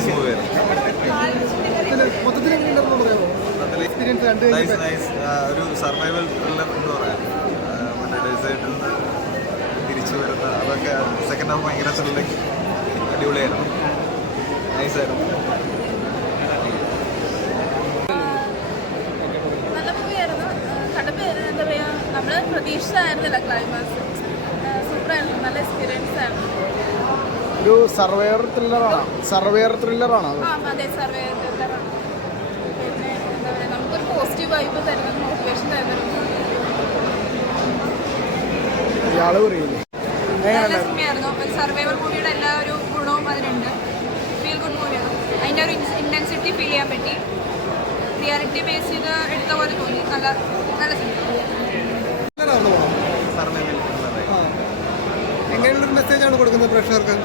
Nice മൂവിയായിരുന്നു. മൊത്തത്തിൽ എങ്ങനെയുണ്ടെന്ന് പറയാമോ? എക്സ്പീരിയൻസ് കണ്ടു ഒരു സർവൈവൽ ത്രില്ലർ എന്ന് പറയാം. മറ്റേ ഡെസേർട്ടിൽ നിന്ന് തിരിച്ചു വരുന്ന അതൊക്കെ സെക്കൻഡ് ഹാഫ് ഭയങ്കര ത്രില്ലിങ് അടിപൊളിയായിരുന്നു. നൈസായിരുന്നു. നല്ല മൂവിയായിരുന്നു. കണ്ടപ്പോൾ എന്താ പറയുക, നമ്മൾ പ്രതീക്ഷിച്ചതായിരുന്നില്ല ക്ലൈമാക്സ്. സൂപ്പറായിരുന്നു. നല്ല എക്സ്പീരിയൻസ് ആയിരുന്നു. ഒരു സർവൈവർ ത്രില്ലറാണ്. അതെ, സർവേ ത്രില്ലറാണ്. പിന്നെ എന്താ പറയുക, നമുക്കൊരു പോസിറ്റീവ് വൈബ് തരുന്നത്, മോട്ടിവേഷൻ തരുന്നത് ഇയാള് പറയില്ലേ? നല്ല സിനിമയായിരുന്നു. ഒരു സർവൈവൽ മൂവിയുടെ എല്ലാ ഒരു ഗുണവും അതിനുണ്ട്. ഫീൽ ഗുഡ് മൂവിയാണ്. അതിൻ്റെ ഒരു ഇൻറ്റൻസിറ്റി ഫീൽ ചെയ്യാൻ പറ്റി. റിയാലിറ്റി ബേസ് ചെയ്ത് എടുത്ത പോലെ തോന്നി. നല്ല നല്ല സിനിമ. സർവൈവൽ ത്രില്ലറായി. എങ്ങനെയുള്ളൊരു മെസ്സേജാണ് കൊടുക്കുന്നത് പ്രേക്ഷകർക്ക്?